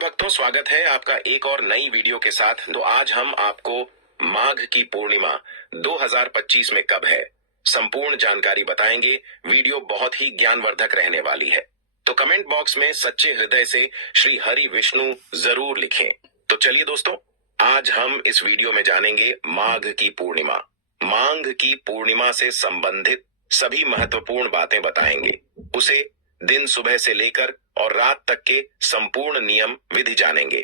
भक्तों, स्वागत है आपका एक और नई वीडियो के साथ। तो आज हम आपको माघ की पूर्णिमा 2025 में कब है, संपूर्ण जानकारी बताएंगे। वीडियो बहुत ही ज्ञानवर्धक रहने वाली है, तो कमेंट बॉक्स में सच्चे हृदय से श्री हरि विष्णु जरूर लिखें। तो चलिए दोस्तों, आज हम इस वीडियो में जानेंगे माघ की पूर्णिमा। माघ की पूर्णिमा से संबंधित सभी महत्वपूर्ण बातें बताएंगे। उसे दिन सुबह से लेकर और रात तक के संपूर्ण नियम विधि जानेंगे।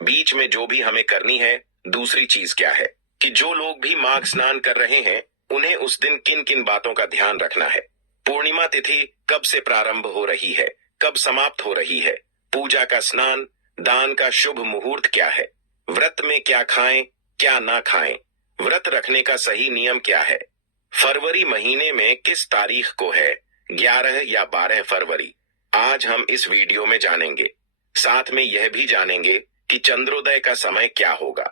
बीच में जो भी हमें करनी है, दूसरी चीज क्या है कि जो लोग भी माघ स्नान कर रहे हैं उन्हें उस दिन किन किन बातों का ध्यान रखना है। पूर्णिमा तिथि कब से प्रारंभ हो रही है, कब समाप्त हो रही है, पूजा का स्नान, दान का शुभ मुहूर्त क्या है, व्रत में क्या खाएं क्या ना खाएं, व्रत रखने का सही नियम क्या है, फरवरी महीने में किस तारीख को है, 11 या 12 फरवरी, आज हम इस वीडियो में जानेंगे। साथ में यह भी जानेंगे कि चंद्रोदय का समय क्या होगा।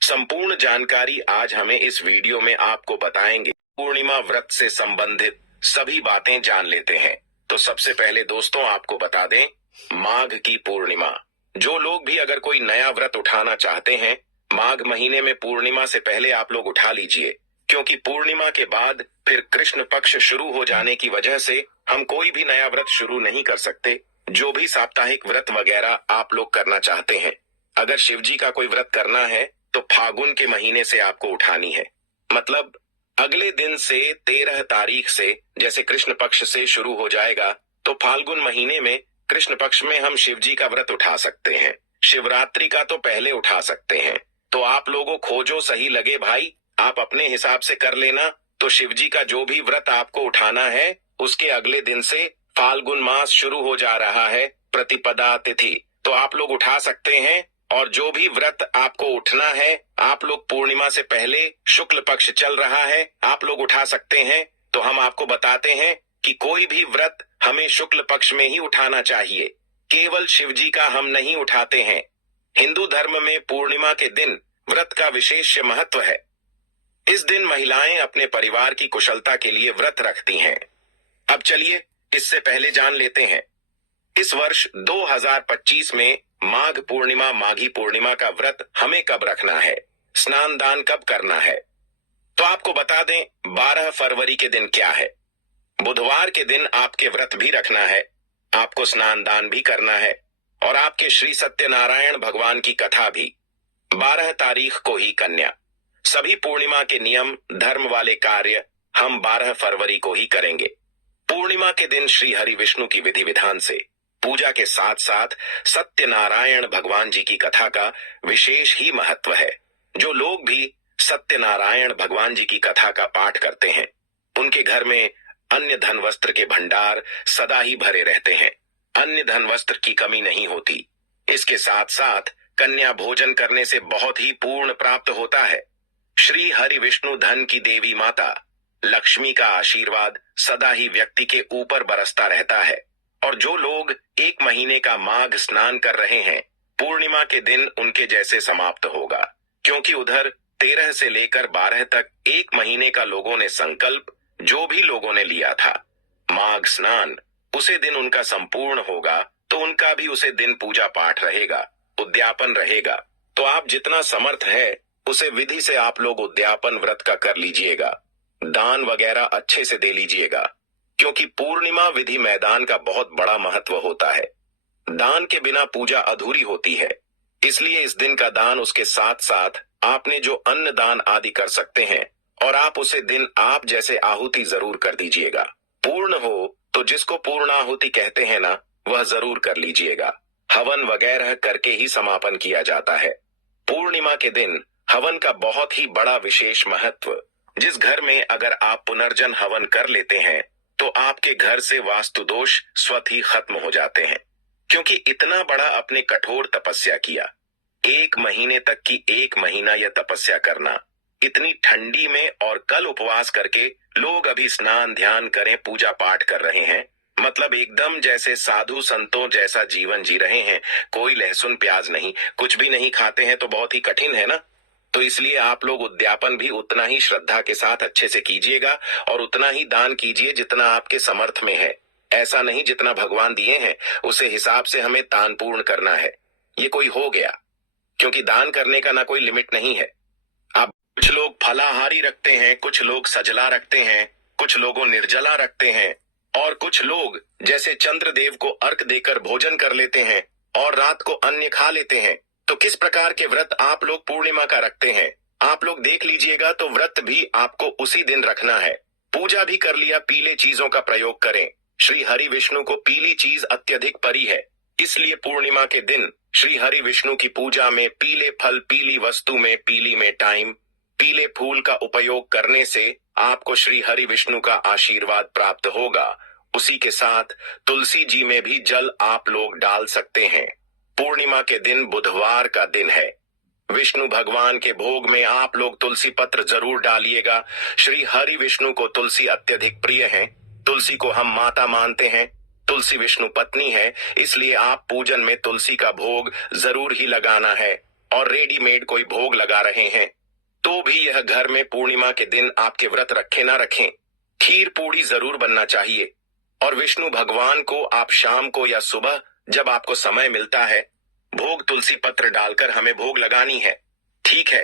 संपूर्ण जानकारी आज हमें इस वीडियो में आपको बताएंगे। पूर्णिमा व्रत से संबंधित सभी बातें जान लेते हैं। तो सबसे पहले दोस्तों आपको बता दें, माघ की पूर्णिमा। जो लोग भी अगर कोई नया व्रत उठाना चाहते हैं, माघ महीने में पूर्णिमा से पहले आप लोग उठा लीजिए, क्योंकि पूर्णिमा के बाद फिर कृष्ण पक्ष शुरू हो जाने की वजह से हम कोई भी नया व्रत शुरू नहीं कर सकते। जो भी साप्ताहिक व्रत वगैरह आप लोग करना चाहते हैं, अगर शिव जी का कोई व्रत करना है तो फागुन के महीने से आपको उठानी है। मतलब अगले दिन से 13 तारीख से जैसे कृष्ण पक्ष से शुरू हो जाएगा, तो फाल्गुन महीने में कृष्ण पक्ष में हम शिव जी का व्रत उठा सकते हैं। शिवरात्रि का तो पहले उठा सकते हैं। तो आप लोगों खोजो सही लगे भाई, आप अपने हिसाब से कर लेना। तो शिव जी का जो भी व्रत आपको उठाना है, उसके अगले दिन से फाल्गुन मास शुरू हो जा रहा है, प्रतिपदा तिथि, तो आप लोग उठा सकते हैं। और जो भी व्रत आपको उठना है, आप लोग पूर्णिमा से पहले शुक्ल पक्ष चल रहा है, आप लोग उठा सकते हैं। तो हम आपको बताते हैं कि कोई भी व्रत हमें शुक्ल पक्ष में ही उठाना चाहिए, केवल शिव जी का हम नहीं उठाते हैं। हिंदू धर्म में पूर्णिमा के दिन व्रत का विशेष महत्व है। इस दिन महिलाएं अपने परिवार की कुशलता के लिए व्रत रखती हैं। अब चलिए इससे पहले जान लेते हैं, इस वर्ष 2025 में माघ पूर्णिमा, माघी पूर्णिमा का व्रत हमें कब रखना है, स्नान दान कब करना है। तो आपको बता दें, 12 फरवरी के दिन क्या है। बुधवार के दिन आपके व्रत भी रखना है, आपको स्नान दान भी करना है, और आपके श्री सत्यनारायण भगवान की कथा भी। 12 तारीख को ही कन्या। सभी पूर्णिमा के नियम, धर्म वाले कार्य हम 12 फरवरी को ही करेंगे। पूर्णिमा के दिन श्री हरि विष्णु की विधि विधान से पूजा के साथ साथ सत्यनारायण भगवान जी की कथा का विशेष ही महत्व है। जो लोग भी सत्यनारायण भगवान जी की कथा का पाठ करते हैं, उनके घर में अन्य धन वस्त्र के भंडार सदा ही भरे रहते हैं, अन्य धन वस्त्र की कमी नहीं होती। इसके साथ साथ कन्या भोजन करने से बहुत ही पूर्ण प्राप्त होता है। श्री हरि विष्णु धन की देवी माता लक्ष्मी का आशीर्वाद सदा ही व्यक्ति के ऊपर बरसता रहता है। और जो लोग 1 महीने का माघ स्नान कर रहे हैं, पूर्णिमा के दिन उनके जैसे समाप्त होगा, क्योंकि उधर 13 से लेकर 12 तक 1 महीने का लोगों ने संकल्प जो भी लोगों ने लिया था, माघ स्नान उसे दिन उनका संपूर्ण होगा, तो उनका भी उसे दिन पूजा पाठ रहेगा, उद्यापन रहेगा। तो आप जितना समर्थ है उसे विधि से आप लोग उद्यापन व्रत का कर लीजिएगा, दान वगैरह अच्छे से दे लीजिएगा, क्योंकि पूर्णिमा विधि मैदान का बहुत बड़ा महत्व होता है। दान के बिना पूजा अधूरी होती है, इसलिए इस दिन का दान, उसके साथ साथ आपने जो अन्न दान आदि कर सकते हैं, और आप उसे दिन आप जैसे आहुति जरूर कर दीजिएगा। पूर्ण हो तो जिसको पूर्णाहुति कहते हैं ना, वह जरूर कर लीजिएगा। हवन वगैरह करके ही समापन किया जाता है। पूर्णिमा के दिन हवन का बहुत ही बड़ा विशेष महत्व। जिस घर में अगर आप पुनर्जन हवन कर लेते हैं, तो आपके घर से वास्तु दोष स्वतः ही खत्म हो जाते हैं, क्योंकि इतना बड़ा अपने कठोर तपस्या किया, 1 महीने तक की 1 महीना यह तपस्या करना, इतनी ठंडी में, और कल उपवास करके लोग अभी स्नान ध्यान करें, पूजा पाठ कर रहे हैं, मतलब एकदम जैसे साधु संतों जैसा जीवन जी रहे हैं। कोई लहसुन प्याज नहीं, कुछ भी नहीं खाते हैं, तो बहुत ही कठिन है ना। तो इसलिए आप लोग उद्यापन भी उतना ही श्रद्धा के साथ अच्छे से कीजिएगा, और उतना ही दान कीजिए जितना आपके समर्थ में है। ऐसा नहीं जितना भगवान दिए हैं उसे हिसाब से हमें दान पूर्ण करना है। ये कोई हो गया, क्योंकि दान करने का ना कोई लिमिट नहीं है। अब कुछ लोग फलाहारी रखते हैं, कुछ लोग सजला रखते हैं, कुछ लोगों निर्जला रखते हैं, और कुछ लोग जैसे चंद्रदेव को अर्घ देकर भोजन कर लेते हैं और रात को अन्न खा लेते हैं। तो किस प्रकार के व्रत आप लोग पूर्णिमा का रखते हैं, आप लोग देख लीजिएगा। तो व्रत भी आपको उसी दिन रखना है। पूजा भी कर लिया, पीले चीजों का प्रयोग करें। श्री हरि विष्णु को पीली चीज अत्यधिक परी है, इसलिए पूर्णिमा के दिन श्री हरि विष्णु की पूजा में पीले फल, पीली वस्तु में, पीली में टाइम, पीले फूल का उपयोग करने से आपको श्री हरि विष्णु का आशीर्वाद प्राप्त होगा। उसी के साथ तुलसी जी में भी जल आप लोग डाल सकते हैं। पूर्णिमा के दिन बुधवार का दिन है। विष्णु भगवान के भोग में आप लोग तुलसी पत्र जरूर डालिएगा। श्री हरि विष्णु को तुलसी अत्यधिक प्रिय है। तुलसी को हम माता मानते हैं। तुलसी विष्णु पत्नी है, इसलिए आप पूजन में तुलसी का भोग जरूर ही लगाना है। और रेडीमेड कोई भोग लगा रहे हैं तो भी यह घर में पूर्णिमा के दिन आपके व्रत रखे ना रखें, खीर पूड़ी जरूर बनना चाहिए। और विष्णु भगवान को आप शाम को या सुबह जब आपको समय मिलता है, भोग तुलसी पत्र डालकर हमें भोग लगानी है। ठीक है,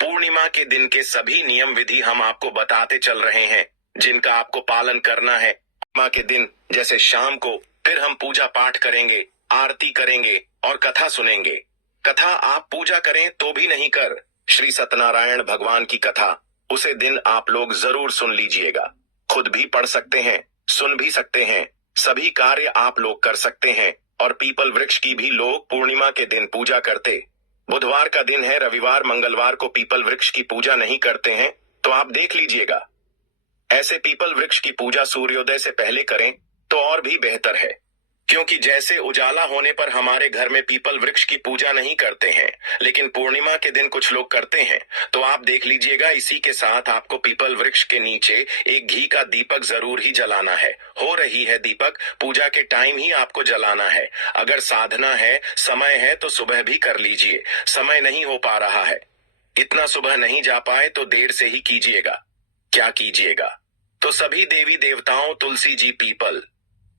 पूर्णिमा के दिन के सभी नियम विधि हम आपको बताते चल रहे हैं, जिनका आपको पालन करना है। पूर्णिमा के दिन जैसे शाम को फिर हम पूजा पाठ करेंगे, आरती करेंगे और कथा सुनेंगे। कथा आप पूजा करें तो भी नहीं कर, श्री सत्यनारायण भगवान की कथा उसे दिन आप लोग जरूर सुन लीजिएगा। खुद भी पढ़ सकते हैं, सुन भी सकते हैं, सभी कार्य आप लोग कर सकते हैं। और पीपल वृक्ष की भी लोग पूर्णिमा के दिन पूजा करते। बुधवार का दिन है, रविवार मंगलवार को पीपल वृक्ष की पूजा नहीं करते हैं, तो आप देख लीजिएगा। ऐसे पीपल वृक्ष की पूजा सूर्योदय से पहले करें तो और भी बेहतर है, क्योंकि जैसे उजाला होने पर हमारे घर में पीपल वृक्ष की पूजा नहीं करते हैं, लेकिन पूर्णिमा के दिन कुछ लोग करते हैं। तो आप देख लीजिएगा, इसी के साथ आपको पीपल वृक्ष के नीचे एक घी का दीपक जरूर ही जलाना है। हो रही है दीपक, पूजा के टाइम ही आपको जलाना है। अगर साधना है, समय है तो सुबह भी कर लीजिए। समय नहीं हो पा रहा है, इतना सुबह नहीं जा पाए तो देर से ही कीजिएगा। क्या कीजिएगा? तो सभी देवी देवताओं, तुलसी जी, पीपल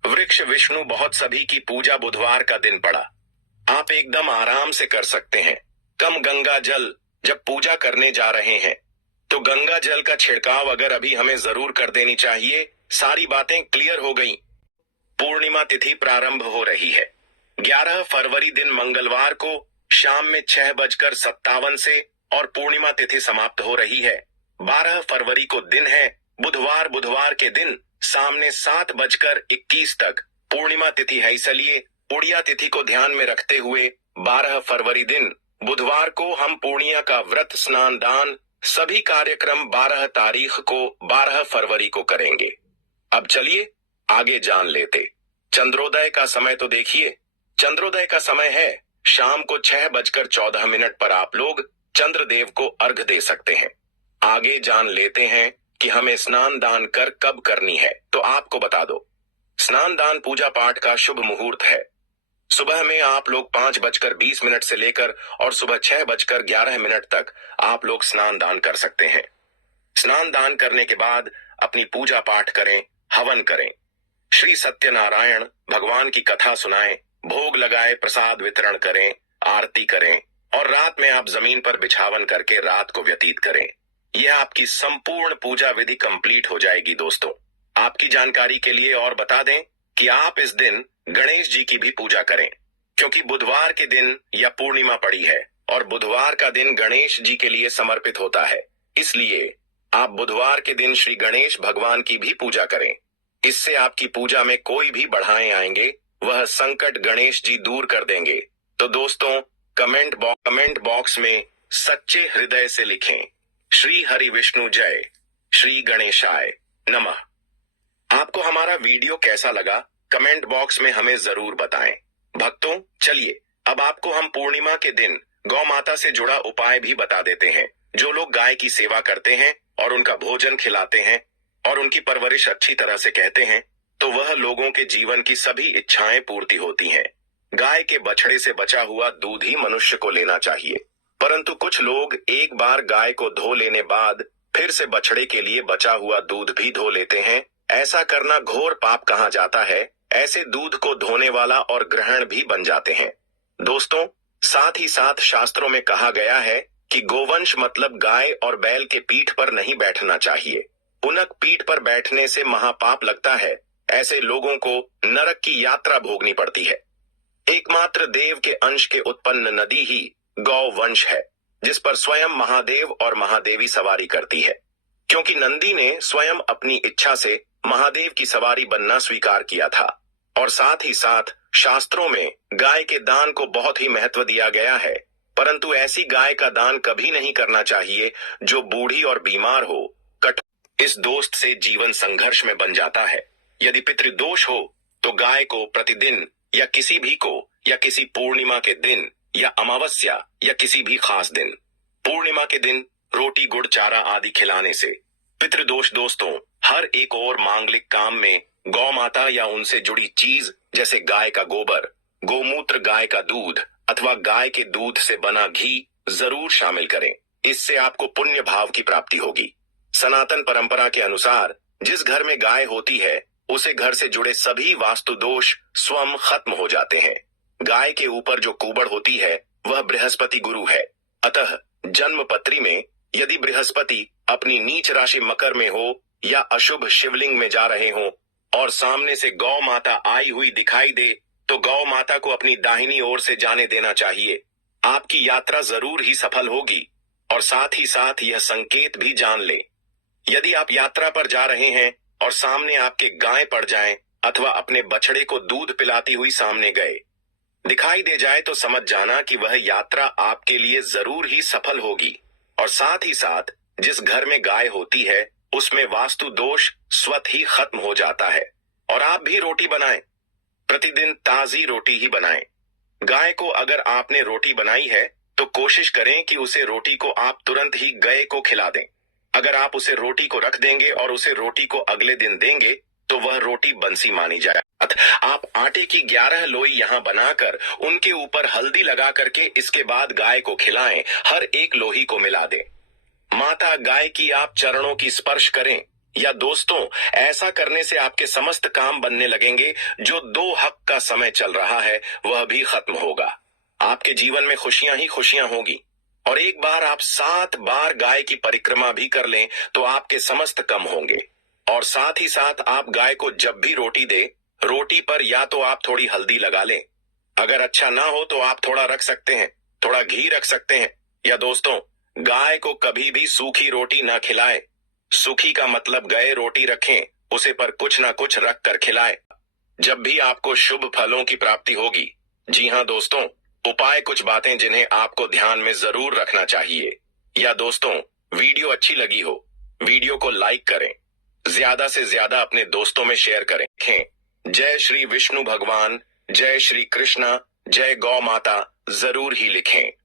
वृक्ष, विष्णु, बहुत सभी की पूजा बुधवार का दिन पड़ा। आप एकदम आराम से कर सकते हैं। कम गंगा जल जब पूजा करने जा रहे हैं तो गंगा जल का छिड़काव अगर अभी हमें जरूर कर देनी चाहिए। सारी बातें क्लियर हो गई। पूर्णिमा तिथि प्रारंभ हो रही है 11 फरवरी दिन मंगलवार को शाम में 6:57 से, और पूर्णिमा तिथि समाप्त हो रही है 12 फरवरी को दिन है बुधवार। बुधवार के दिन सामने 7:21 तक पूर्णिमा तिथि है, इसलिए उड़िया तिथि को ध्यान में रखते हुए 12 फरवरी दिन बुधवार को हम पूर्णिया का व्रत, स्नान, दान सभी कार्यक्रम 12 तारीख को 12 फरवरी को करेंगे। अब चलिए आगे जान लेते। चंद्रोदय का समय तो देखिए। चंद्रोदय का समय है शाम को 6:14 पर आप लोग चंद्रदेव को अर्घ दे सकते हैं। आगे जान लेते हैं कि हमें स्नान दान कर कब करनी है। तो आपको बता दो, स्नान दान पूजा पाठ का शुभ मुहूर्त है। सुबह में आप लोग 5:20 से लेकर और सुबह 6:11 तक आप लोग स्नान दान कर सकते हैं। स्नान दान करने के बाद अपनी पूजा पाठ करें, हवन करें, श्री सत्यनारायण भगवान की कथा सुनाएं, भोग लगाए, प्रसाद वितरण करें, आरती करें और रात में आप जमीन पर बिछावन करके रात को व्यतीत करें। यह आपकी संपूर्ण पूजा विधि कंप्लीट हो जाएगी। दोस्तों, आपकी जानकारी के लिए और बता दें कि आप इस दिन गणेश जी की भी पूजा करें, क्योंकि बुधवार के दिन यह पूर्णिमा पड़ी है और बुधवार का दिन गणेश जी के लिए समर्पित होता है। इसलिए आप बुधवार के दिन श्री गणेश भगवान की भी पूजा करें। इससे आपकी पूजा में कोई भी बढ़ाएं आएंगे, वह संकट गणेश जी दूर कर देंगे। तो दोस्तों, कमेंट बॉक्स में सच्चे हृदय से लिखें, श्री हरि विष्णु जय, श्री गणेशाय नमः। आपको हमारा वीडियो कैसा लगा कमेंट बॉक्स में हमें जरूर बताएं। भक्तों, चलिए अब आपको हम पूर्णिमा के दिन गौ माता से जुड़ा उपाय भी बता देते हैं। जो लोग गाय की सेवा करते हैं और उनका भोजन खिलाते हैं और उनकी परवरिश अच्छी तरह से कहते हैं, तो वह लोगों के जीवन की सभी इच्छाएं पूर्ति होती हैं। गाय के बछड़े से बचा हुआ दूध ही मनुष्य को लेना चाहिए, परंतु कुछ लोग एक बार गाय को धो लेने बाद फिर से बछड़े के लिए बचा हुआ दूध भी धो लेते हैं। ऐसा करना घोर पाप कहा जाता है। ऐसे दूध को धोने वाला और ग्रहण भी बन जाते हैं। दोस्तों, साथ ही साथ शास्त्रों में कहा गया है कि गोवंश मतलब गाय और बैल के पीठ पर नहीं बैठना चाहिए। उनक पीठ पर बैठने से महापाप लगता है। ऐसे लोगों को नरक की यात्रा भोगनी पड़ती है। एकमात्र देव के अंश के उत्पन्न नदी ही गौवंश है, जिस पर स्वयं महादेव और महादेवी सवारी करती है। क्योंकि नंदी ने स्वयं अपनी इच्छा से महादेव की सवारी बनना स्वीकार किया था। और साथ ही साथ शास्त्रों में गाय के दान को बहुत ही महत्व दिया गया है। परंतु ऐसी गाय का दान कभी नहीं करना चाहिए जो बूढ़ी और बीमार हो। इस दोस्त से जीवन संघर्ष में बन जाता है। यदि पितृदोष हो तो गाय को प्रतिदिन या किसी भी को या किसी पूर्णिमा के दिन या अमावस्या या किसी भी खास दिन, पूर्णिमा के दिन रोटी गुड़ चारा आदि खिलाने से पितृदोष दोस्तों हर एक और मांगलिक काम में गौ माता या उनसे जुड़ी चीज जैसे गाय का गोबर, गोमूत्र, गाय का दूध अथवा गाय के दूध से बना घी जरूर शामिल करें। इससे आपको पुण्य भाव की प्राप्ति होगी। सनातन परंपरा के अनुसार जिस घर में गाय होती है उसे घर से जुड़े सभी वास्तु दोष स्वयं खत्म हो जाते हैं। गाय के ऊपर जो कुबड़ होती है वह बृहस्पति गुरु है। अतः जन्म पत्री में यदि बृहस्पति अपनी नीच राशि मकर में हो या अशुभ शिवलिंग में जा रहे हो और सामने से गौ माता आई हुई दिखाई दे तो गौ माता को अपनी दाहिनी ओर से जाने देना चाहिए। आपकी यात्रा जरूर ही सफल होगी। और साथ ही साथ यह संकेत भी जान ले, यदि आप यात्रा पर जा रहे हैं और सामने आपके गाय पड़ जाएं अथवा अपने बछड़े को दूध पिलाती हुई सामने गए दिखाई दे जाए तो समझ जाना कि वह यात्रा आपके लिए जरूर ही सफल होगी। और साथ ही साथ जिस घर में गाय होती है उसमें वास्तु दोष स्वतः ही खत्म हो जाता है। और आप भी रोटी बनाएं, प्रतिदिन ताजी रोटी ही बनाएं। गाय को अगर आपने रोटी बनाई है तो कोशिश करें कि उसे रोटी को आप तुरंत ही गाय को खिला दें। अगर आप उसे रोटी को रख देंगे और उसे रोटी को अगले दिन देंगे तो वह रोटी बंसी मानी जाए। आप आटे की 11 लोई यहाँ बनाकर उनके ऊपर हल्दी लगा करके इसके बाद गाय को खिलाएं। हर एक लोही को मिला दें। माता गाय की आप चरणों की स्पर्श करें। या दोस्तों ऐसा करने से आपके समस्त काम बनने लगेंगे। जो 2 हक का समय चल रहा है वह भी खत्म होगा। आपके जीवन में खुशियां ही खुशियां होगी। और एक बार आप 7 बार गाय की परिक्रमा भी कर लें तो आपके समस्त कम होंगे। और साथ ही साथ आप गाय को जब भी रोटी दे, रोटी पर या तो आप थोड़ी हल्दी लगा लें, अगर अच्छा ना हो तो आप थोड़ा रख सकते हैं, थोड़ा घी रख सकते हैं। या दोस्तों गाय को कभी भी सूखी रोटी ना खिलाएं। सूखी का मतलब गए रोटी रखें, उसे पर कुछ ना कुछ रख कर खिलाएं। जब भी आपको शुभ फलों की प्राप्ति होगी। जी हाँ दोस्तों, उपाय कुछ बातें जिन्हें आपको ध्यान में जरूर रखना चाहिए। या दोस्तों वीडियो अच्छी लगी हो, वीडियो को लाइक करें, ज्यादा से ज्यादा अपने दोस्तों में शेयर करें। जय श्री विष्णु भगवान, जय श्री कृष्णा, जय गौ माता जरूर ही लिखें।